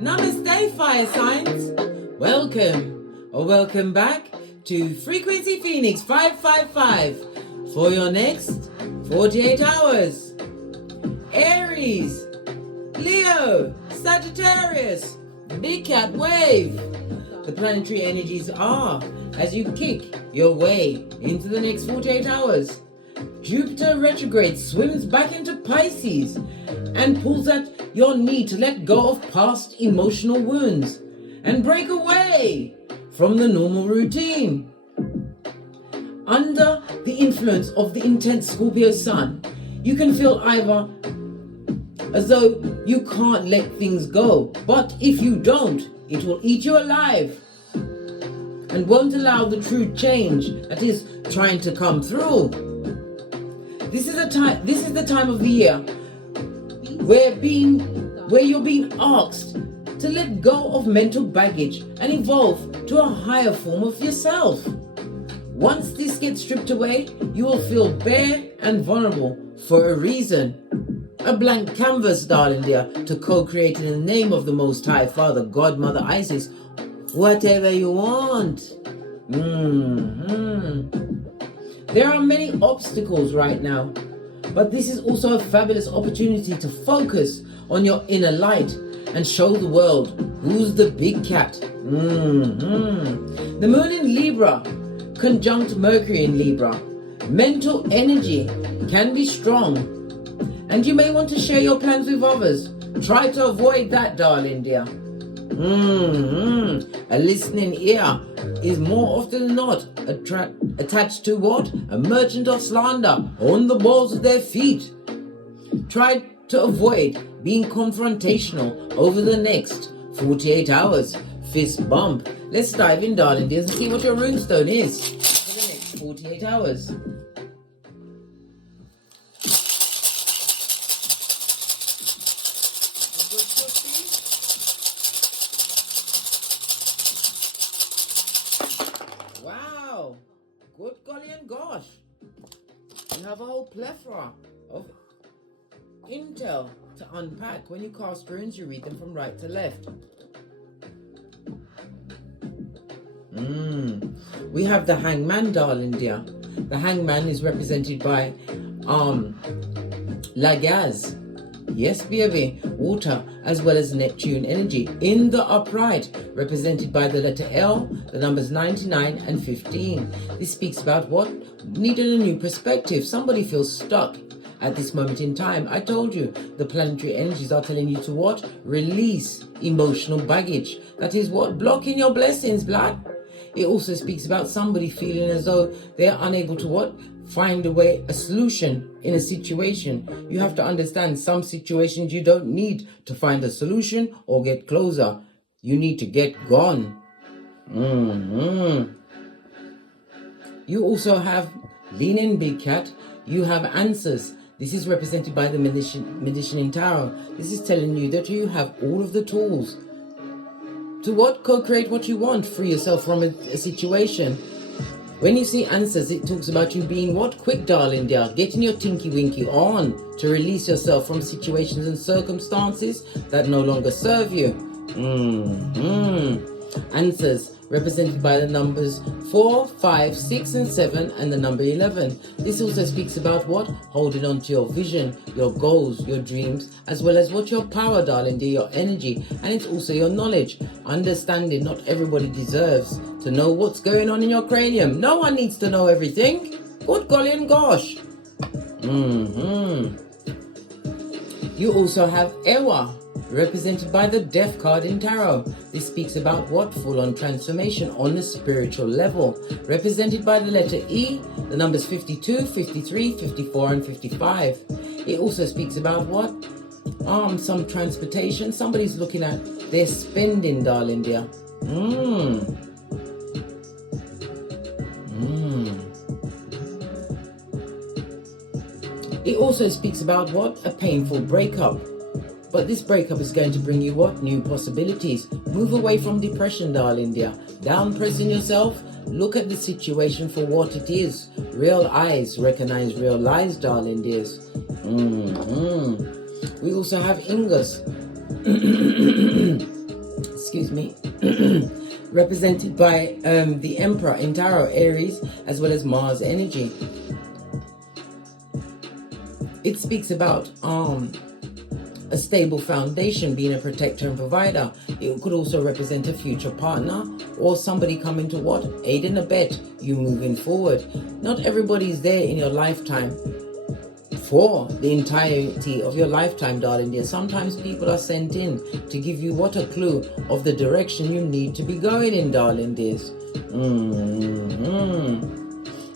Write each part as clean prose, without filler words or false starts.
Namaste, fire signs. Welcome back to Frequency Phoenix 555 for your next 48 hours. Aries, Leo, Sagittarius, Big Cat Wave. The planetary energies are as you kick your way into the next 48 hours. Jupiter retrograde swims back into Pisces and pulls at your need to let go of past emotional wounds and break away from the normal routine. Under the influence of the intense Scorpio sun, you can feel either as though you can't let things go, but if you don't, it will eat you alive and won't allow the true change that is trying to come through. This is the time of the year where you're being asked to let go of mental baggage and evolve to a higher form of yourself. Once this gets stripped away, you will feel bare and vulnerable for a reason. A blank canvas, darling dear, to co-create in the name of the Most High Father, God, Mother Isis, whatever you want. There are many obstacles right now, but this is also a fabulous opportunity to focus on your inner light and show the world who's the big cat. The moon in Libra, conjunct Mercury in Libra. Mental energy can be strong, and you may want to share your plans with others. Try to avoid that, darling dear. A listening ear is more often than not attached to what? A merchant of slander on the balls of their feet. Try to avoid being confrontational over the next 48 hours. Fist bump. Let's dive in, darling dears, and see what your runestone is for the next 48 hours. Wow, good golly and gosh. You have a whole plethora of intel to unpack. When you cast runes, you read them from right to left. We have the Hangman, darling dear. The Hangman is represented by Lagaz. Yes, baby, water, as well as Neptune energy in the upright, represented by the letter L, the numbers 99 and 15. This speaks about what? Needing a new perspective. Somebody feels stuck at this moment in time. I told you, the planetary energies are telling you to what? Release emotional baggage. That is what? Blocking your blessings, black. It also speaks about somebody feeling as though they're unable to what? Find a solution in a situation. You have to understand, some situations you don't need to find a solution or get closer. You need to get gone. You also have leaning big cat. You have answers. This is represented by the Magician in Tarot. This is telling you that you have all of the tools to what? Co-create what you want. Free yourself from a situation. When you see answers, it talks about you being what? Quick, darling dear. Getting your tinky winky on to release yourself from situations and circumstances that no longer serve you. Answers represented by the numbers 4, 5, 6 and 7 and the number 11. This also speaks about what? Holding on to your vision, your goals, your dreams, as well as what? Your power, darling dear, your energy, and it's also your knowledge. Understanding not everybody deserves to know what's going on in your cranium. No one needs to know everything. Good golly and gosh. You also have Ewa, represented by the Death card in Tarot. This speaks about what? Full-on transformation on the spiritual level, represented by the letter E, the numbers 52, 53, 54 and 55. It also speaks about what? Some transportation. Somebody's looking at their spending, darling dear. It also speaks about what? A painful breakup. But this breakup is going to bring you what? New possibilities. Move away from depression, darling dear. down pressing yourself. Look at the situation for what it is. Real eyes recognize real lies, darling dears. We also have Ingus. Excuse me. Represented by the Emperor in Tarot, Aries, as well as Mars energy. It speaks about a stable foundation, being a protector and provider. It could also represent a future partner or somebody coming to what? Aid and abet you moving forward. Not everybody is there in your lifetime for the entirety of your lifetime, darling dear. Sometimes people are sent in to give you what? A clue of the direction you need to be going in, darling dears.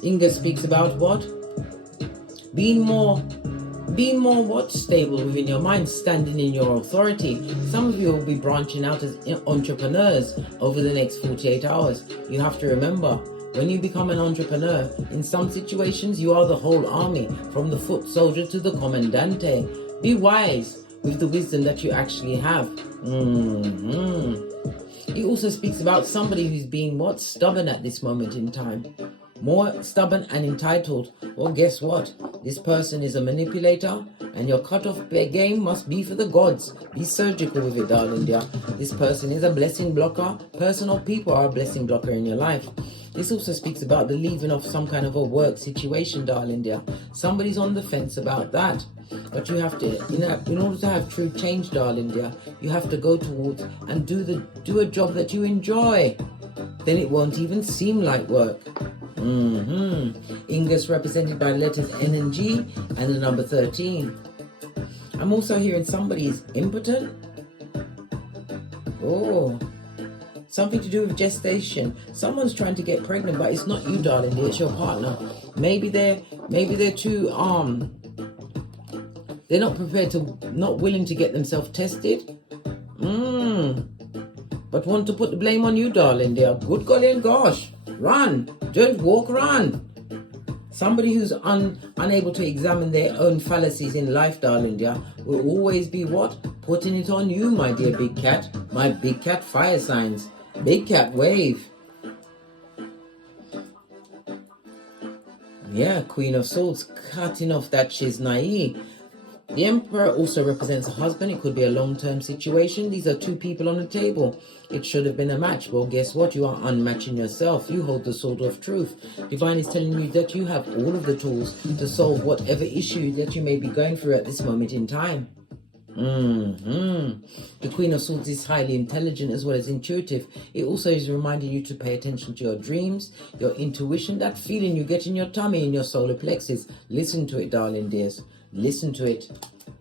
Inga speaks about what? Being more what? Stable within your mind, standing in your authority. Some of you will be branching out as entrepreneurs over the next 48 hours. You have to remember, when you become an entrepreneur, in some situations you are the whole army, from the foot soldier to the commandante. Be wise with the wisdom that you actually have. He also speaks about somebody who's being what? Stubborn at this moment in time. More stubborn and entitled. Well, guess what? This person is a manipulator, and your cutoff game must be for the gods. Be surgical with it, darling dear. This person is a blessing blocker. Person or people are a blessing blocker in your life. This also speaks about the leaving of some kind of a work situation, darling dear. Somebody's on the fence about that. But you have to, in order to have true change, darling dear, you have to go towards and do a job that you enjoy. Then it won't even seem like work. Ingus represented by letters N and G and the number 13. I'm also hearing somebody is impotent. Oh, something to do with gestation. Someone's trying to get pregnant, but it's not you, darling. It's your partner. Maybe they're too they're not prepared to, not willing to get themselves tested. But want to put the blame on you, darling. They are good golly and gosh. Run. Don't walk, run. Somebody who's unable to examine their own fallacies in life, darling dear, will always be what? Putting it on you, my dear big cat. My big cat fire signs. Big cat wave. Yeah, Queen of Swords, cutting off that shiznai. The Emperor also represents a husband. It could be a long-term situation. These are two people on a table. It should have been a match. Well, guess what? You are unmatching yourself. You hold the sword of truth. Divine is telling you that you have all of the tools to solve whatever issue that you may be going through at this moment in time. The Queen of Swords is highly intelligent as well as intuitive. It also is reminding you to pay attention to your dreams, your intuition, that feeling you get in your tummy, in your solar plexus. Listen to it, darling dears. Listen to it.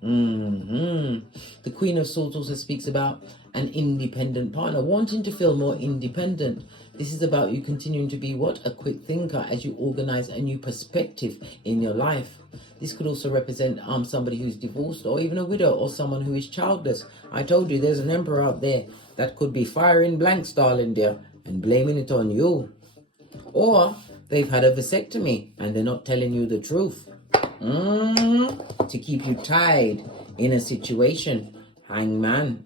The Queen of Swords also speaks about an independent partner, wanting to feel more independent. This is about you continuing to be what? A quick thinker as you organize a new perspective in your life. This could also represent somebody who's divorced or even a widow or someone who is childless. I told you there's an emperor out there that could be firing blanks, darling dear, and blaming it on you. Or they've had a vasectomy and they're not telling you the truth. To keep you tied in a situation. Hangman.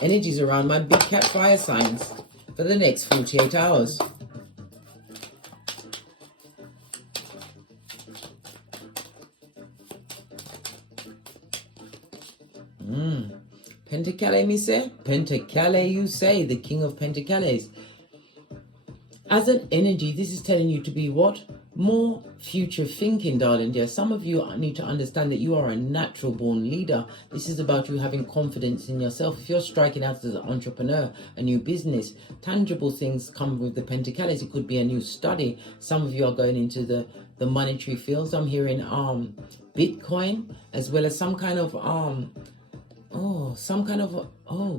Energies around my big cat fire signs for the next 48 hours. Pentacale, me say? Pentacale, you say, the King of Pentacles. As an energy, this is telling you to be what? More future thinking, darling dear. Some of you need to understand that you are a natural born leader. This is about you having confidence in yourself. If you're striking out as an entrepreneur, a new business, tangible things come with the Pentacles. It could be a new study. Some of you are going into the monetary fields. I'm hearing Bitcoin, as well as some kind of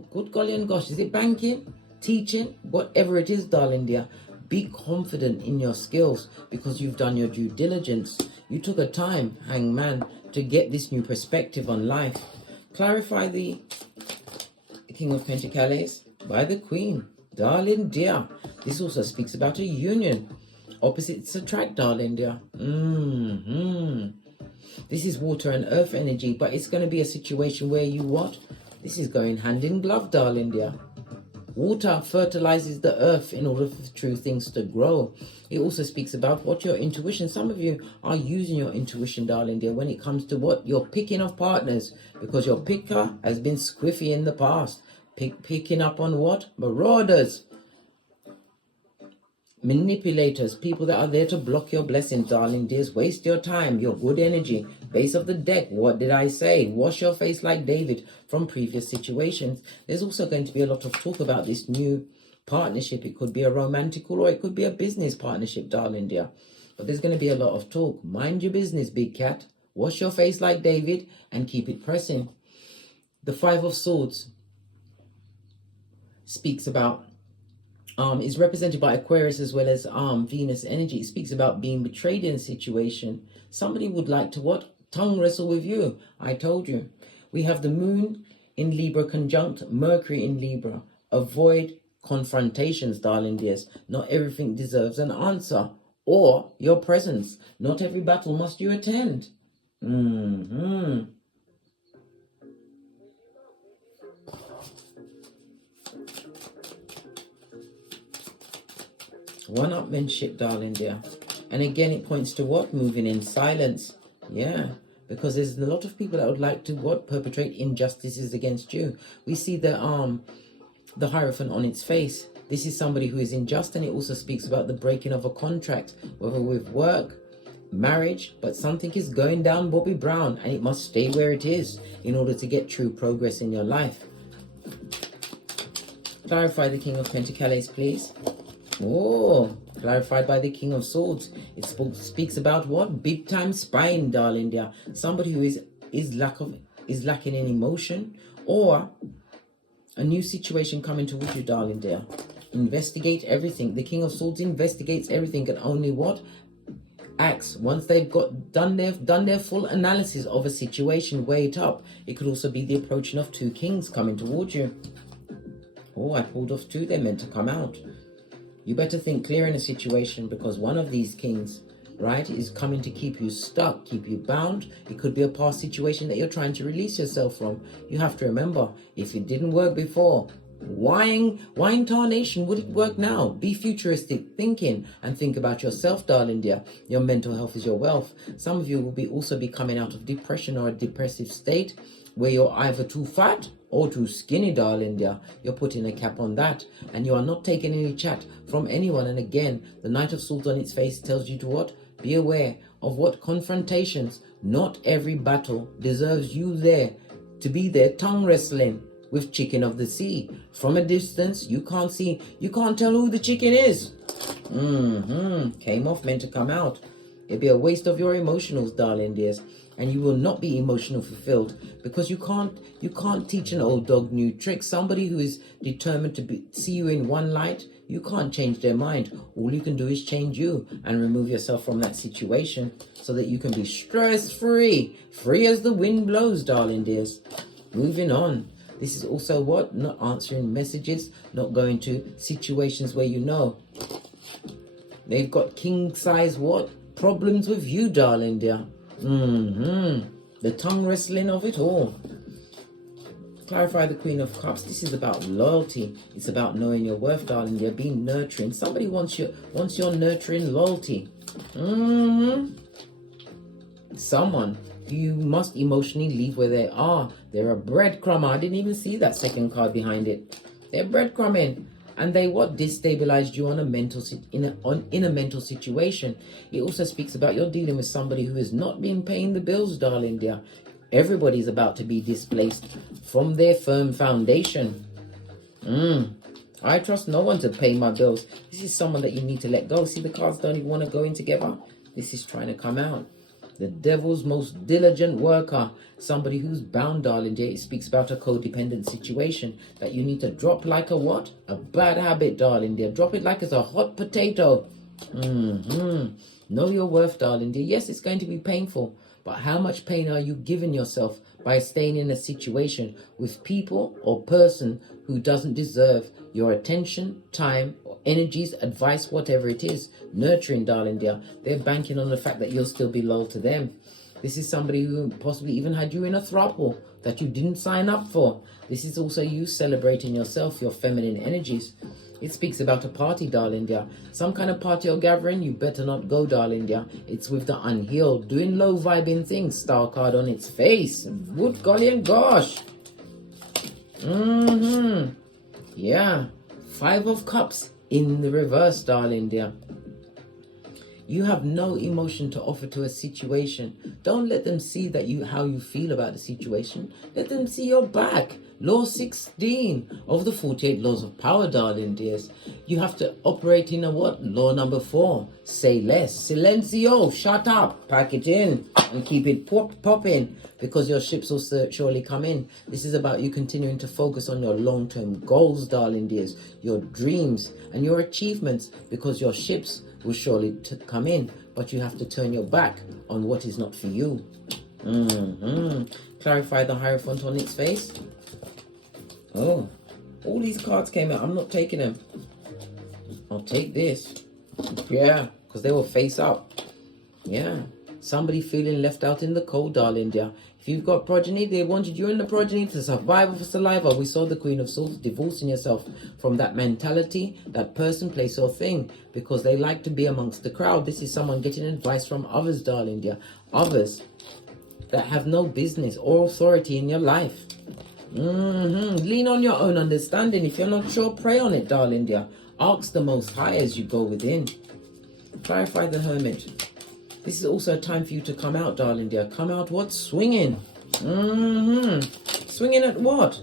good golly and gosh, is it banking, teaching, whatever it is, darling dear. Be confident in your skills because you've done your due diligence. You took a time, Hangman, to get this new perspective on life. Clarify the King of Pentacles by the Queen. Darling dear, this also speaks about a union. Opposites attract, darling dear. This is water and earth energy, but it's going to be a situation where you what? This is going hand in glove, darling dear. Water fertilizes the earth in order for true things to grow. It also speaks about what your intuition. Some of you are using your intuition, darling dear, when it comes to what you're picking of partners, because your picker has been squiffy in the past. Picking up on what? Marauders, manipulators, people that are there to block your blessings, darling dears. Waste your time, your good energy. Base of the deck, what did I say? Wash your face like David from previous situations. There's also going to be a lot of talk about this new partnership. It could be a romantical or it could be a business partnership, darling dear. But there's going to be a lot of talk. Mind your business, big cat. Wash your face like David and keep it pressing. The Five of Swords speaks about is represented by Aquarius as well as Venus energy. It speaks about being betrayed in a situation. Somebody would like to what? Tongue wrestle with you. I told you. We have the moon in Libra conjunct Mercury in Libra. Avoid confrontations, darling dears. Not everything deserves an answer or your presence. Not every battle must you attend. One-upmanship, darling dear. And again, it points to what? Moving in silence. Yeah, because there's a lot of people that would like to what? Perpetrate injustices against you. We see the Hierophant on its face. This is somebody who is unjust, and it also speaks about the breaking of a contract, whether with work, marriage, but something is going down Bobby Brown, and it must stay where it is in order to get true progress in your life. Clarify the King of Pentacles, please. Oh, clarified by the King of Swords. It speaks about what? Big time spying, darling dear. Somebody who is lacking in emotion, or a new situation coming towards you, darling dear. Investigate everything. The King of Swords investigates everything, and only what? Acts once they've done their full analysis of a situation. Weigh it up. It could also be the approaching of two kings coming towards you. Oh, I pulled off two. They're meant to come out. You better think clear in a situation, because one of these kings, right, is coming to keep you stuck, keep you bound. It could be a past situation that you're trying to release yourself from. You have to remember, if it didn't work before, why tarnation would it work now? Be futuristic thinking and think about yourself, darling dear. Your mental health is your wealth. Some of you will also be coming out of depression or a depressive state where you're either too fat or too skinny, darling dear. You're putting a cap on that, and you are not taking any chat from anyone. And again, the Knight of Swords on its face tells you to what? Be aware of what? Confrontations. Not every battle deserves you there to be there tongue wrestling with chicken of the sea. From a distance, you can't see, you can't tell who the chicken is. Came off, meant to come out. It'd be a waste of your emotionals, darling dears. And you will not be emotional fulfilled, because you can't teach an old dog new tricks. Somebody who is determined to see you in one light, you can't change their mind. All you can do is change you and remove yourself from that situation so that you can be stress-free, free as the wind blows, darling dears. Moving on. This is also what? Not answering messages, not going to situations where you know they've got king-size what? Problems with you, darling dear. The tongue wrestling of it all. Clarify the Queen of Cups. This is about loyalty. It's about knowing your worth, darling dear. Being nurturing. Somebody wants your nurturing loyalty. Someone you must emotionally leave where they are. They're a breadcrumber. I didn't even see that second card behind it. They're breadcrumbing. And they what? Destabilized you on a mental in a mental situation. It also speaks about you're dealing with somebody who has not been paying the bills, darling dear. Everybody's about to be displaced from their firm foundation. I trust no one to pay my bills. This is someone that you need to let go. See, the cards don't even want to go in together. This is trying to come out. The devil's most diligent worker. Somebody who's bound, darling dear. It speaks about a codependent situation that you need to drop like a what? A bad habit, darling dear. Drop it like it's a hot potato. Know your worth, darling dear. Yes, it's going to be painful, but how much pain are you giving yourself by staying in a situation with people or person who doesn't deserve your attention, time, or energies, advice, whatever it is? Nurturing, darling dear. They're banking on the fact that you'll still be loyal to them. This is somebody who possibly even had you in a throuple. that you didn't sign up for. This is also you celebrating yourself, your feminine energies. It speaks about a party, darling dear. Some kind of party or gathering, you better not go, darling dear. It's with the unhealed, doing low vibing things. Star card on its face. Good golly and gosh. Yeah. 5 of Cups in the reverse, darling dear. You have no emotion to offer to a situation. Don't let them see that how you feel about the situation. Let them see your back. Law 16 of the 48 laws of power, darling dears. You have to operate in a what? Law number 4. Say less. Silencio. Shut up. Pack it in and keep it popping, because your ships will surely come in. This is about you continuing to focus on your long-term goals, darling dears, your dreams and your achievements, because your ships will surely come in, but you have to turn your back on what is not for you. Clarify the Hierophant on its face. Oh, all these cards came out. I'm not taking them. I'll take this. Yeah, because they will face up. Yeah, somebody feeling left out in the cold, darling dear. If you've got progeny, they wanted you and the progeny to survive for saliva. We saw the Queen of Swords divorcing yourself from that mentality, that person, place or thing, because they like to be amongst the crowd. This is someone getting advice from others, darling dear. Others that have no business or authority in your life. Lean on your own understanding. If you're not sure, pray on it, darling dear. Ask the Most High as you go within. Clarify the Hermit. This is also a time for you to come out, darling dear. Come out what? Swinging. Swinging at what?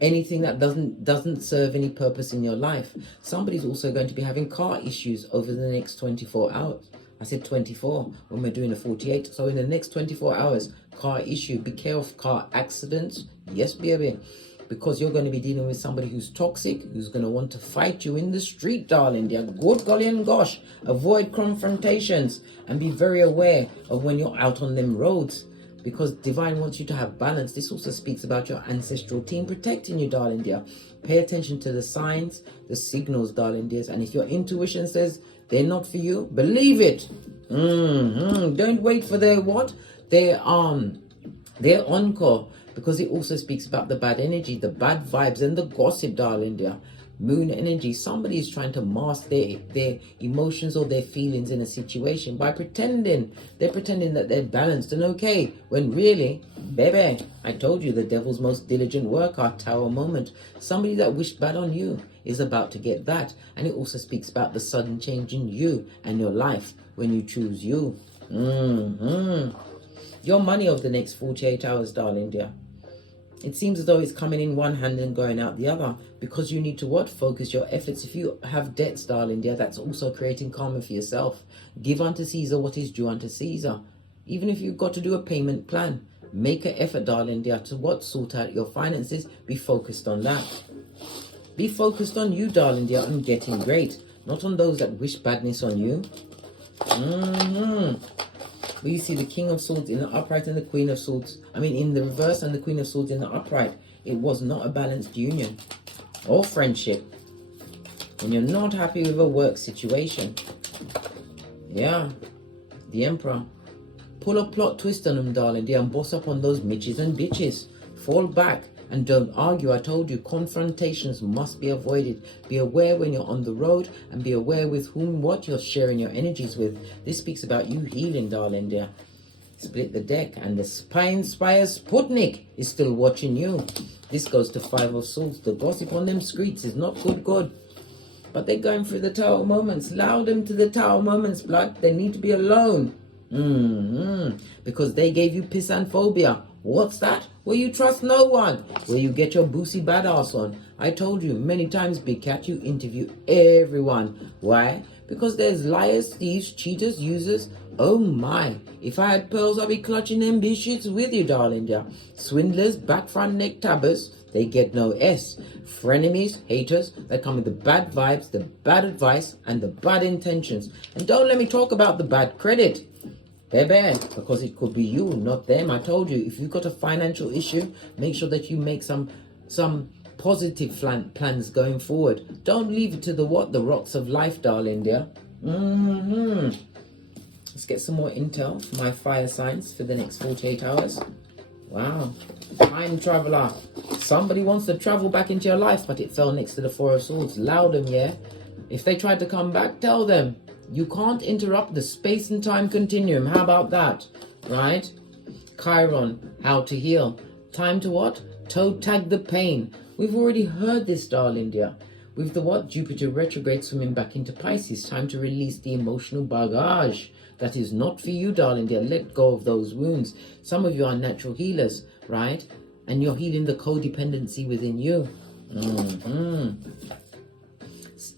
Anything that doesn't serve any purpose in your life. Somebody's also going to be having car issues over the next 24 hours. I said 24 when we're doing a 48. So in the next 24 hours, car issue. Be careful of car accidents. Yes, baby. Because you're going to be dealing with somebody who's toxic, who's going to want to fight you in the street, darling dear. Good golly and gosh. Avoid confrontations and be very aware of when you're out on them roads, because Divine wants you to have balance. This also speaks about your ancestral team protecting you, darling dear. Pay attention to the signs, the signals, darling dears. And if your intuition says they're not for you, believe it. Don't wait for their what? Their encore. Because it also speaks about the bad energy, the bad vibes and the gossip, darling dear. Moon energy. Somebody is trying to mask their emotions or their feelings in a situation by pretending. They're pretending that they're balanced and okay, when really, baby, I told you, the devil's most diligent worker, Tower moment. Somebody that wished bad on you is about to get that. And it also speaks about the sudden change in you and your life when you choose you. Your money of the next 48 hours, darling dear. It seems as though it's coming in one hand and going out the other, because you need to what? Focus your efforts. If you have debts, darling dear, that's also creating karma for yourself. Give unto Caesar what is due unto Caesar. Even if you've got to do a payment plan, make an effort, darling dear, to what? Sort out your finances. Be focused on that. Be focused on you, darling dear, and getting great, not on those that wish badness on you. But you see the King of Swords in the upright and the Queen of Swords, in the reverse, and the Queen of Swords in the upright. It was not a balanced union or friendship. When you're not happy with a work situation. Yeah. The Emperor. Pull a plot twist on them, darling dear, and boss up on those midges and bitches. Fall back and don't argue. I told you, confrontations must be avoided. Be aware when you're on the road, and be aware with whom, what you're sharing your energies with. This speaks about you healing, darling dear. Split the deck, and the Spire Sputnik is still watching you. This goes to 5 of Swords. The gossip on them streets is not good. But they're going through the Tower moments. Allow them to the Tower moments, blood. They need to be alone. Because they gave you pissanphobia. What's that? Where you trust no one. Where you get your boosie badass on. I told you many times, Big Cat, you interview everyone. Why? Because there's liars, thieves, cheaters, users. Oh my. If I had pearls, I'd be clutching them bitches with you, darling dear. Swindlers, back front neck tabbers, they get no S. Frenemies, haters, that come with the bad vibes, the bad advice, and the bad intentions. And don't let me talk about the bad credit. Baby, because it could be you, not them. I told you, if you've got a financial issue, make sure that you make some positive plans going forward. Don't leave it to the what? The rocks of life, darling dear. Let's get some more intel for my fire signs for the next 48 hours. Wow. Time traveler. Somebody wants to travel back into your life, but it fell next to the Four of Swords. Allow them, yeah? If they tried to come back, tell them. You can't interrupt the space and time continuum. How about that? Right? Chiron, how to heal. Time to what? Toe tag the pain. We've already heard this, darling dear. With the what? Jupiter retrograde swimming back into Pisces. Time to release the emotional baggage. That is not for you, darling dear. Let go of those wounds. Some of you are natural healers, right? And you're healing the codependency within you.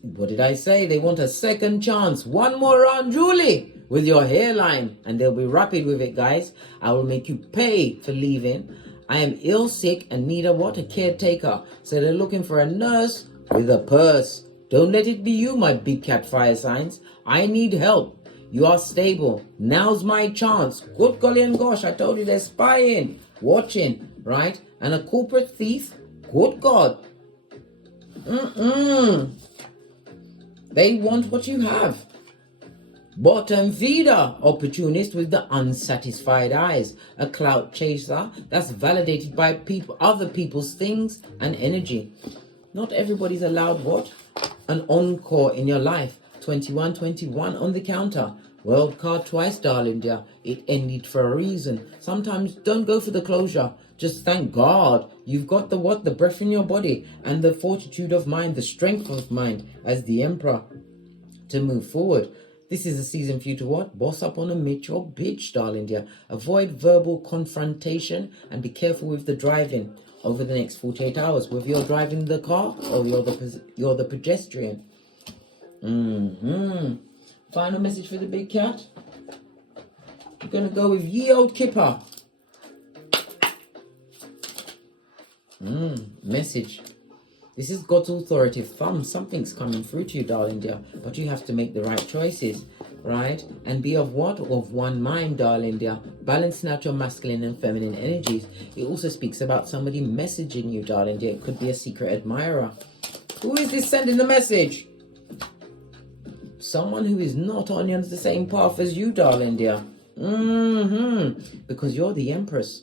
What did I say? They want a second chance. One more round, Julie, with your hairline. And they'll be rapid with it, guys. I will make you pay for leaving. I am ill, sick, and need a what? A caretaker. So they're looking for a nurse with a purse. Don't let it be you, my big cat fire signs. I need help. You are stable. Now's my chance. Good golly and gosh, I told you they're spying, watching, right? And a corporate thief, good God. They want what you have. Bottom feeder, opportunist with the unsatisfied eyes. A clout chaser that's validated by other people's things and energy. Not everybody's allowed what? An encore in your life. 2121 on the counter. World card twice, darling dear. It ended for a reason. Sometimes don't go for the closure. Just thank God you've got the what? The breath in your body and the fortitude of mind, the strength of mind as the emperor to move forward. This is a season for you to what? Boss up on a mature bitch, darling dear. Avoid verbal confrontation and be careful with the driving over the next 48 hours. Whether you're driving the car or you're the pedestrian. Final message for the big cat. We're going to go with Ye Old Kipper. Message. This is God's authoritative thumb. Something's coming through to you, darling dear. But you have to make the right choices, right? And be of what? Of one mind, darling dear. Balancing out your masculine and feminine energies. It also speaks about somebody messaging you, darling dear. It could be a secret admirer. Who is this sending the message? Someone who is not on the same path as you, darling dear. Because you're the empress.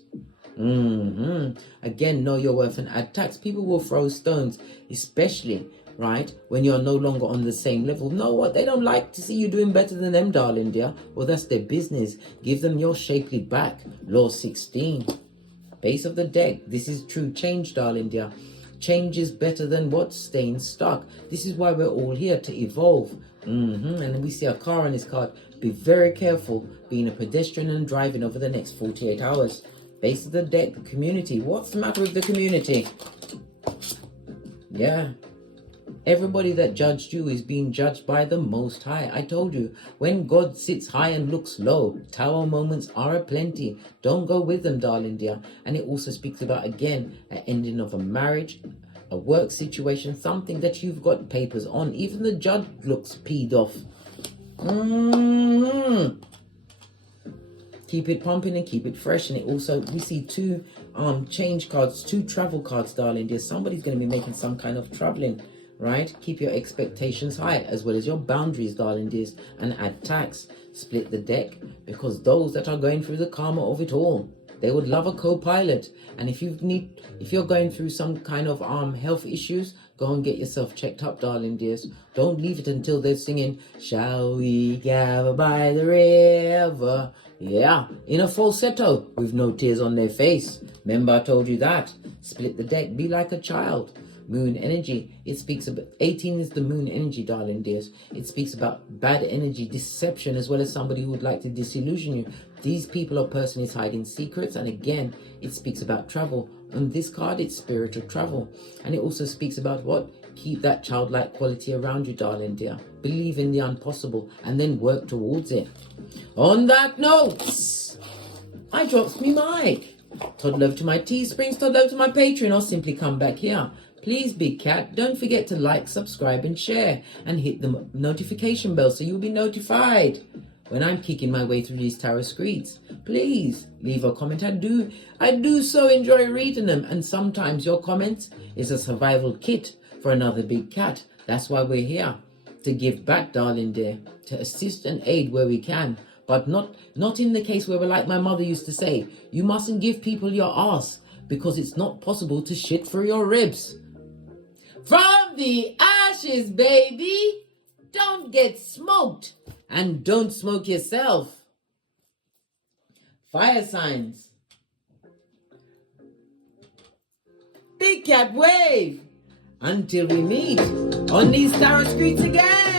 Again, know your worth and add tax. People will throw stones, especially, right, when you're no longer on the same level. Know what? They don't like to see you doing better than them, darling dear. Well, that's their business. Give them your shapely back. Law 16. Base of the deck. This is true change, darling dear. Change is better than what? Staying stuck. This is why we're all here, to evolve. And then we see a car on this card. Be very careful being a pedestrian and driving over the next 48 hours. Base of the deck, the community. What's the matter with the community? Yeah. Everybody that judged you is being judged by the Most High. I told you, when God sits high and looks low, tower moments are aplenty. Don't go with them, darling dear. And it also speaks about, again, an ending of a marriage, a work situation, something that you've got papers on. Even the judge looks peed off. Keep it pumping and keep it fresh. And it also, we see two change cards, two travel cards, darling dear. Somebody's going to be making some kind of traveling, right? Keep your expectations high as well as your boundaries, darling dears, and add tax. Split the deck, because those that are going through the karma of it all, they would love a co-pilot. And if you're going through some kind of health issues, go and get yourself checked up, darling dears. Don't leave it until they're singing, "Shall we gather by the river?" Yeah, in a falsetto with no tears on their face. Remember I told you that. Split the deck. Be like a child. Moon energy. It speaks about 18 is the moon energy, darling dears. It speaks about bad energy, deception, as well as somebody who would like to disillusion you. These people or person is hiding secrets. And again, it speaks about travel. On this card, it's spiritual travel. And it also speaks about what? Keep that childlike quality around you, darling dear. Believe in the impossible and then work towards it. On that note, I drops me mic. Toddle over to my Teesprings, toddle over to my Patreon, or simply come back here. Please, big cat, don't forget to like, subscribe and share, and hit the notification bell so you'll be notified when I'm kicking my way through these tarot screeds. Please leave a comment. I do so enjoy reading them, and sometimes your comment is a survival kit for another big cat. That's why we're here, to give back, darling dear, to assist and aid where we can. but not in the case where, like my mother used to say, you mustn't give people your ass because it's not possible to shit through your ribs. From the ashes, baby, don't get smoked and don't smoke yourself. Fire signs. Big cat wave. Until we meet on these tarot streets again.